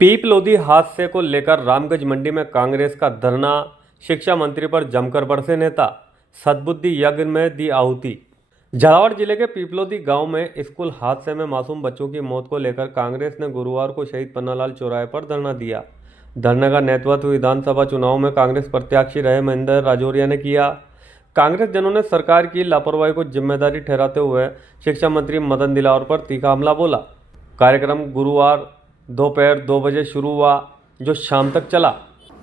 पीप लोधी हादसे को लेकर रामगंज मंडी में कांग्रेस का धरना, शिक्षा मंत्री पर जमकर बरसे नेता, सद्बुद्धि यज्ञ में दी आहुति। झालावाड़ जिले के पीपलोदी गांव में स्कूल हादसे में मासूम बच्चों की मौत को लेकर कांग्रेस ने गुरुवार को शहीद पन्नालाल चौराहे पर धरना दिया। धरने का नेतृत्व विधानसभा चुनाव में कांग्रेस प्रत्याशी रहे महेंद्र राजौरिया ने किया। कांग्रेस जनों ने सरकार की लापरवाही को जिम्मेदारी ठहराते हुए शिक्षा मंत्री मदन दिलावर पर तीखा हमला बोला। कार्यक्रम गुरुवार दोपहर 2 बजे शुरू हुआ, जो शाम तक चला।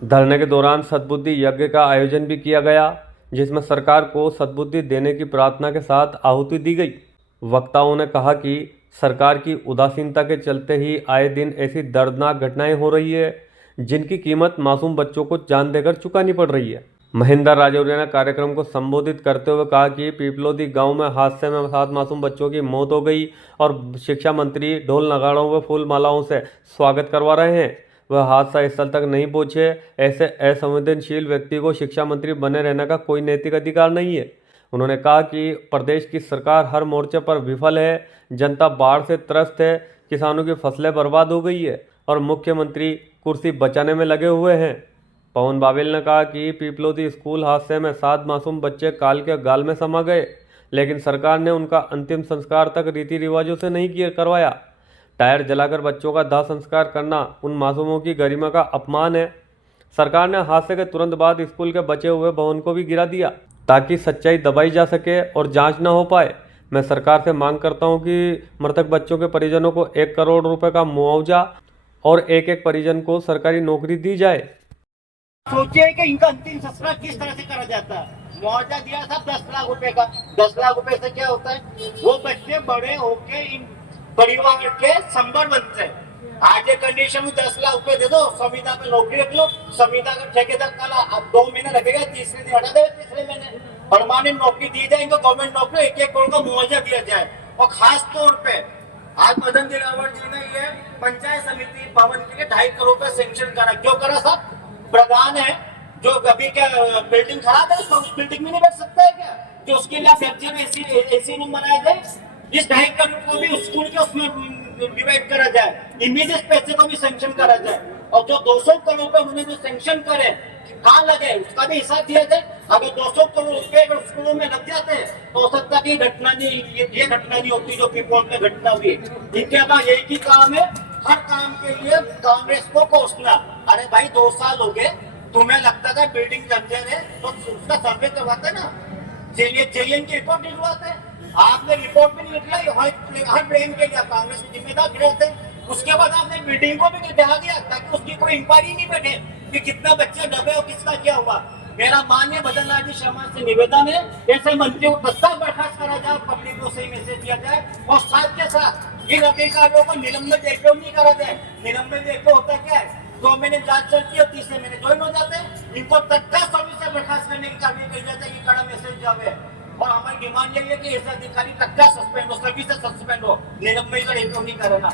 धरने के दौरान सद्बुद्धि यज्ञ का आयोजन भी किया गया, जिसमें सरकार को सद्बुद्धि देने की प्रार्थना के साथ आहुति दी गई। वक्ताओं ने कहा कि सरकार की उदासीनता के चलते ही आए दिन ऐसी दर्दनाक घटनाएं हो रही है, जिनकी कीमत मासूम बच्चों को जान देकर चुकानी पड़ रही है। महेंद्र राजौरिया ने कार्यक्रम को संबोधित करते हुए कहा कि पीपलोदी गांव में हादसे में 7 मासूम बच्चों की मौत हो गई और शिक्षा मंत्री ढोल नगाड़ों व फूल मालाओं से स्वागत करवा रहे हैं। वह हादसा स्थल तक नहीं पहुंचे। ऐसे असंवेदनशील व्यक्ति को शिक्षा मंत्री बने रहने का कोई नैतिक अधिकार नहीं है। उन्होंने कहा कि प्रदेश की सरकार हर मोर्चे पर विफल है, जनता बाढ़ से त्रस्त है, किसानों की फसलें बर्बाद हो गई है और मुख्यमंत्री कुर्सी बचाने में लगे हुए हैं। पवन बाबेल ने कहा कि पीपलोदी स्कूल हादसे में 7 मासूम बच्चे काल के गाल में समा गए, लेकिन सरकार ने उनका अंतिम संस्कार तक रीति रिवाजों से नहीं करवाया। टायर जलाकर बच्चों का दाह संस्कार करना उन मासूमों की गरिमा का अपमान है। सरकार ने हादसे के तुरंत बाद स्कूल के बचे हुए भवन को भी गिरा दिया, ताकि सच्चाई दबाई जा सके और जांच न हो पाए। मैं सरकार से मांग करता हूं कि मृतक बच्चों के परिजनों को 1 करोड़ रुपए का मुआवजा और एक परिजन को सरकारी नौकरी दी जाए। सोचिए कि इनका अंतिम संस्कार किस तरह से करा जाता है। मुआवजा दिया था 10 लाख रुपए का। 10 लाख रुपए से क्या होता है? वो बच्चे बड़े होके इन परिवार के संबर बनते हैं। आज ये कंडीशन में 10 लाख रुपए दे दो, संविदा पे नौकरी रख लो, संविदा का ठेकेदार काला अब 2 महीने लगेगा, तीसरे दिन हटा देगा, तीसरे महीने परमानेंट नौकरी दी जाएगी, गवर्नमेंट नौकरी 1-1 करोड़ का मुआवजा दिया जाए। और खास तौर पे आज मदन दिलावर जी ने ये पंचायत समिति भवन के लिए 2.5 करोड़ का सैंक्शन करा। क्यों करा साहब? प्रधान है जो अभी क्या बिल्डिंग खराब है, तो उस बिल्डिंग में नहीं बैठ सकता है क्या? जो उसके लिए फैक्ट्री में एसी रूम बनाया जाए, इस 2.5 करोड़ को भी स्कूल के उसमें डिवाइड करा जाए, इमीडिएट पैसे को भी सैंक्शन करा जाए। और जो 200 करोड़ रुपए उन्होंने जो सैंक्शन करे कहाँ लगे उसका भी हिसाब दिया जाए। अगर 200 करोड़ रुपए अगर स्कूलों में लग जाते हैं तो हो सकता है घटना नहीं, ये घटना नहीं होती जो पीपल में घटना हुई। इनके पास एक ही काम है, हर काम के लिए कांग्रेस को कोसना। अरे भाई 2 साल हो गए, तुम्हें लगता था बिल्डिंग जर्जर है तो उसका सर्वे करवाते ना, जेलियन की रिपोर्ट निकलवाते। आपने रिपोर्ट भी नहीं निकलाई, हर ब्लेम के लिए कांग्रेस के जिम्मेदार खड़े होते। उसके बाद आपने बिल्डिंग को भी ढहा दिया ताकि उसकी कोई इंक्वायरी नहीं बैठे कि कितना बच्चे दबे और किसका क्या हुआ। मेरा माननीय बदनलाल जी शर्मा से निवेदन है, ऐसे मंत्री को तत्काल बर्खास्त करा जाए, पब्लिक को सही मैसेज दिया जाए और साथ के साथ इन अधिकारियों को निलंबित देखो नहीं करा जाए। निलंबित देखो होता क्या है, 2 महीने जांच चलती है, तीसरे महीने ज्वाइन हो जाते हैं। इनको तत्काल सर्विस से बर्खास्त करने की कार्रवाई की जाती है, ये कड़ा मैसेज जावे। और हमारी डिमांड यही है कि ऐसे अधिकारी तत्काल सस्पेंड हो, सर्विस से सस्पेंड हो, निलंबित नहीं करना।